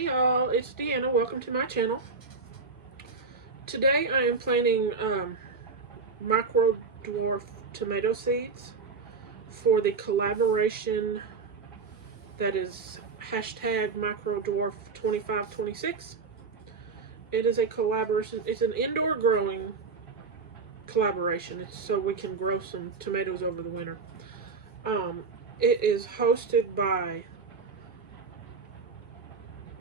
Hey y'all, it's Deanna. Welcome to my channel. Today I am planting micro dwarf tomato seeds for the collaboration that is hashtag micro dwarf 2526. It is a collaboration. It's an indoor growing collaboration. It's so we can grow some tomatoes over the winter. It is hosted by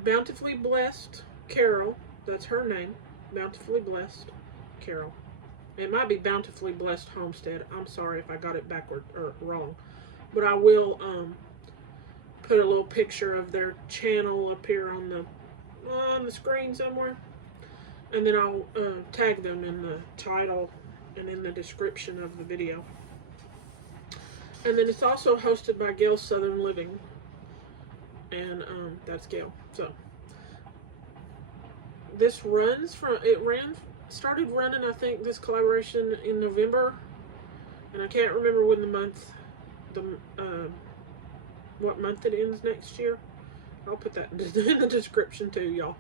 Bountifully Blessed Carol. That's her name. Bountifully Blessed Carol. It might be Bountifully Blessed Homestead. I'm sorry if I got it backward or wrong. But I will put a little picture of their channel up here on the screen somewhere. And then I'll tag them in the title and in the description of the video. And then it's also hosted by Gail Southern Living. And that's Gail. So this started running, I think, this collaboration in November, and I can't remember when what month it ends next year. I'll put that in the description too, y'all.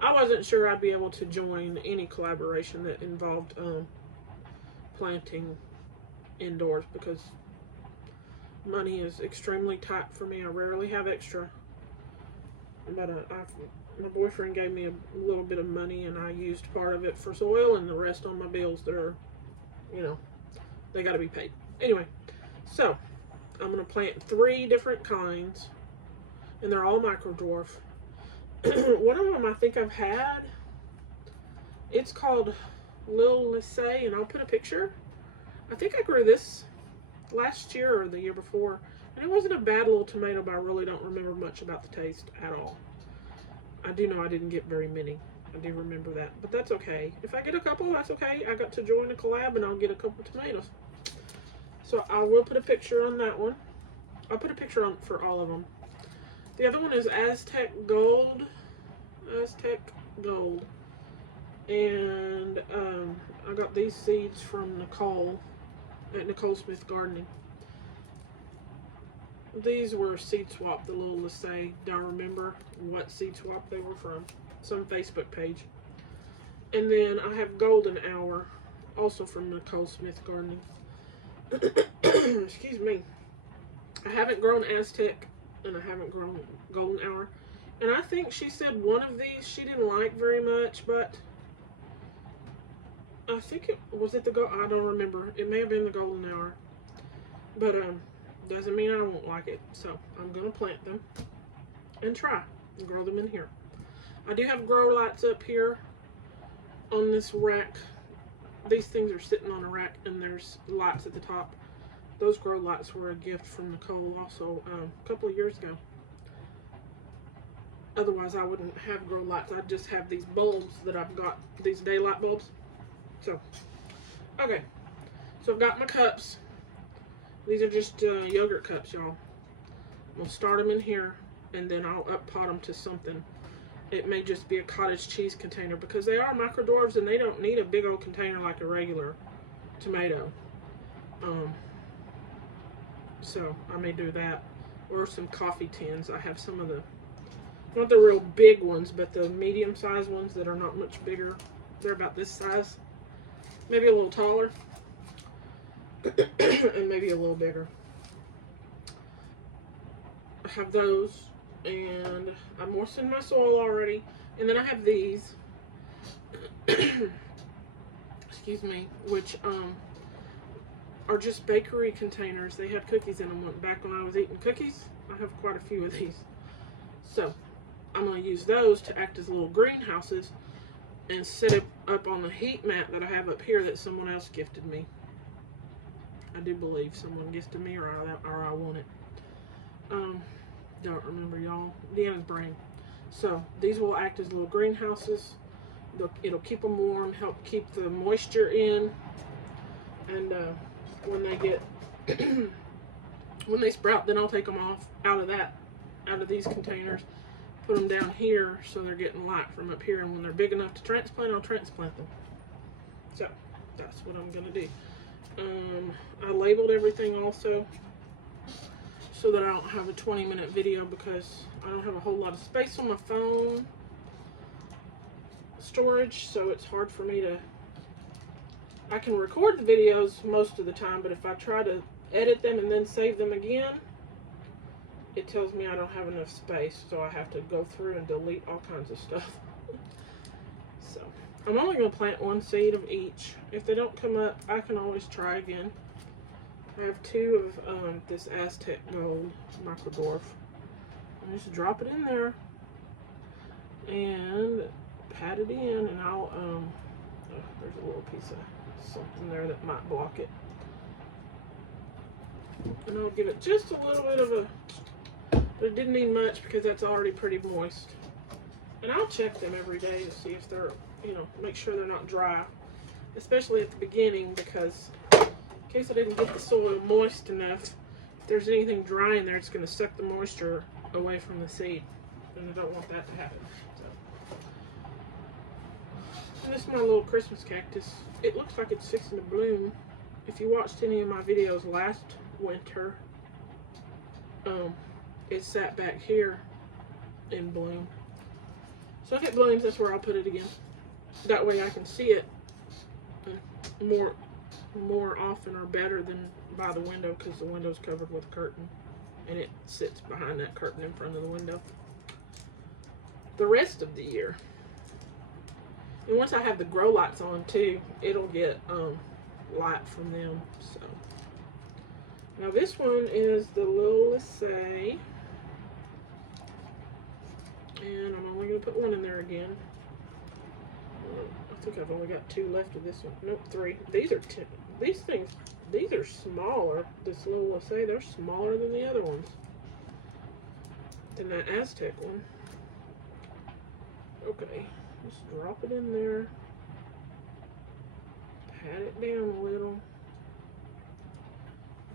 I wasn't sure I'd be able to join any collaboration that involved planting indoors because money is extremely tight for me. I rarely have extra. But my boyfriend gave me a little bit of money, and I used part of it for soil and the rest on my bills that are, they got to be paid. Anyway, so I'm going to plant 3 different kinds, and they're all micro dwarf. One of them I think I've had. It's called Lil Lissay, and I'll put a picture. I think I grew this last year or the year before. And it wasn't a bad little tomato, but I really don't remember much about the taste at all. I do know I didn't get very many. I do remember that. But that's okay. If I get a couple, that's okay. I got to join a collab and I'll get a couple tomatoes. So I will put a picture on that one. I'll put a picture on for all of them. The other one is Aztec Gold. Aztec Gold. And I got these seeds from Nicole at Nicole Smith Gardening. These were seed swap, the Little Lissay. Do I remember what seed swap they were from? Some Facebook page. And then I have Golden Hour, also from Nicole Smith Gardening. Excuse me. I haven't grown Aztec, and I haven't grown Golden Hour. And I think she said one of these she didn't like very much, but I think I don't remember. It may have been the Golden Hour. But, doesn't mean I won't like it. So I'm going to plant them and try and grow them in here. I do have grow lights up here on this rack. These things are sitting on a rack and there's lights at the top. Those grow lights were a gift from Nicole also a couple of years ago. Otherwise I wouldn't have grow lights. I'd just have these bulbs that I've got, these daylight bulbs. So, okay. So I've got my cups. These are just yogurt cups, y'all. We'll start them in here, and then I'll up pot them to something. It may just be a cottage cheese container, because they are micro dwarfs, and they don't need a big old container like a regular tomato. So I may do that. Or some coffee tins. I have some of the, not the real big ones, but the medium-sized ones that are not much bigger. They're about this size. Maybe a little taller. And maybe a little bigger. I have those, and I'm moistening my soil already. And then I have these, excuse me, which are just bakery containers. They had cookies in them back when I was eating cookies. I have quite a few of these. So I'm going to use those to act as little greenhouses and set it up on the heat mat that I have up here that someone else gifted me. I do believe someone gifted me, or I want it. Don't remember, y'all. Deanna's brain. So these will act as little greenhouses. It'll keep them warm, help keep the moisture in, and when they get when they sprout, then I'll take them out of these containers, put them down here so they're getting light from up here, and when they're big enough to transplant, I'll transplant them. So that's what I'm gonna do. I labeled everything also. so that I don't have a 20-minute video, because I don't have a whole lot of space on my phone storage, so it's hard for me to, I can record the videos most of the time, but if I try to edit them and then save them again, it tells me I don't have enough space, so I have to go through and delete all kinds of stuff. So I'm only going to plant one seed of each. If they don't come up, I can always try again. I have 2 of this Aztec Gold microdwarf. I just drop it in there and pat it in, and I'll oh, there's a little piece of something there that might block it, and I'll give it just a little bit of a, but it didn't need much because that's already pretty moist. And I'll check them every day to see if they're, you know, make sure they're not dry, especially at the beginning, because in case I didn't get the soil moist enough, if there's anything dry in there, it's going to suck the moisture away from the seed, and I don't want that to happen. And this is my little Christmas cactus. It looks like it's fixing to bloom. If you watched any of my videos last winter, it sat back here in bloom. So if it blooms, that's where I'll put it again. That way I can see it more often or better than by the window, because the window's covered with a curtain and it sits behind that curtain in front of the window the rest of the year. And once I have the grow lights on too, it'll get light from them. So now this one is the Lil Say, and I'm only going to put one in there again. I think I've only got 2 left of this one. Nope, 3. These are 10. These things, these are smaller. This Lil Say, they're smaller than the other ones, than that Aztec one. Okay, just drop it in there, pat it down a little,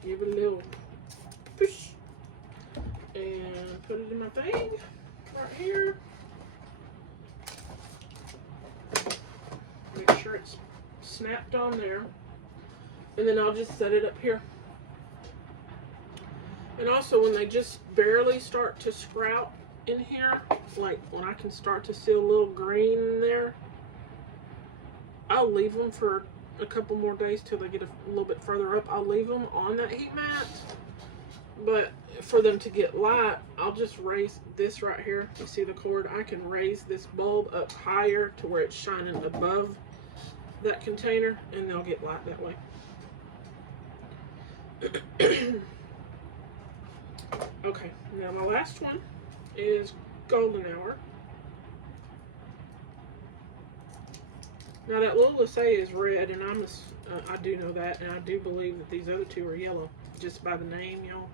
give it a little push, and put it in my thing right here. Make sure it's snapped on there, and then I'll just set it up here. And also, when they just barely start to sprout in here, like when I can start to see a little green in there, I'll leave them for a couple more days till they get a little bit further up. I'll leave them on that heat mat, but for them to get light, I'll just raise this right here. You see the cord? I can raise this bulb up higher to where it's shining above that container, and they'll get light that way. Okay, now my last one is Golden Hour. Now that Lil Say is red, and I do know that, and I do believe that these other 2 are yellow. Just by the name, y'all,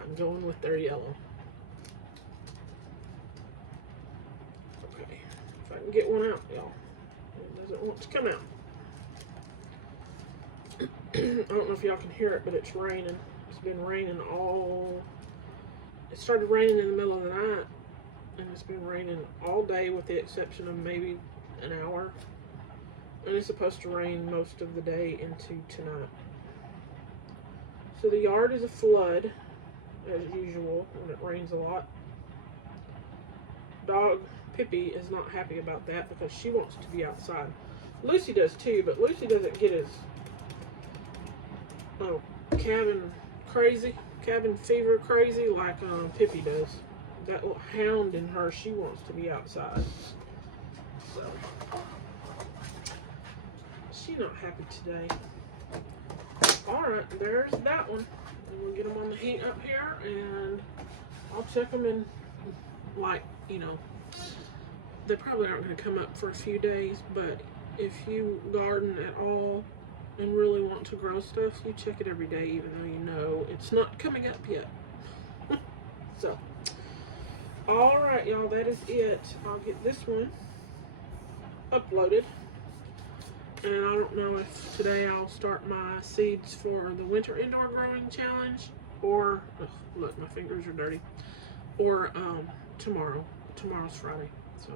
I'm going with their yellow. Okay, if I can get one out, y'all. It doesn't want to come out. I don't know if y'all can hear it, but it's raining. It's been raining it started raining in the middle of the night, and it's been raining all day with the exception of maybe an hour. And it's supposed to rain most of the day into tonight. So the yard is a flood, as usual, when it rains a lot. Dog Pippi is not happy about that because she wants to be outside. Lucy does too, but Lucy doesn't get as cabin fever crazy like Pippi does. That little hound in her, she wants to be outside. So she's not happy today. Alright, there's that one. And we'll get them on the heat up here, and I'll check them in, like, you know, they probably aren't going to come up for a few days, but if you garden at all and really want to grow stuff, you check it every day, even though you know it's not coming up yet. So, alright, y'all, that is it. I'll get this one uploaded. And I don't know if today I'll start my seeds for the winter indoor growing challenge, or, look, my fingers are dirty, or tomorrow. Tomorrow's Friday. So,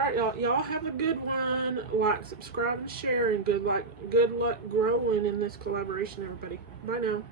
alright, y'all have a good one. Like, subscribe, and share, and good luck growing in this collaboration, everybody. Bye now.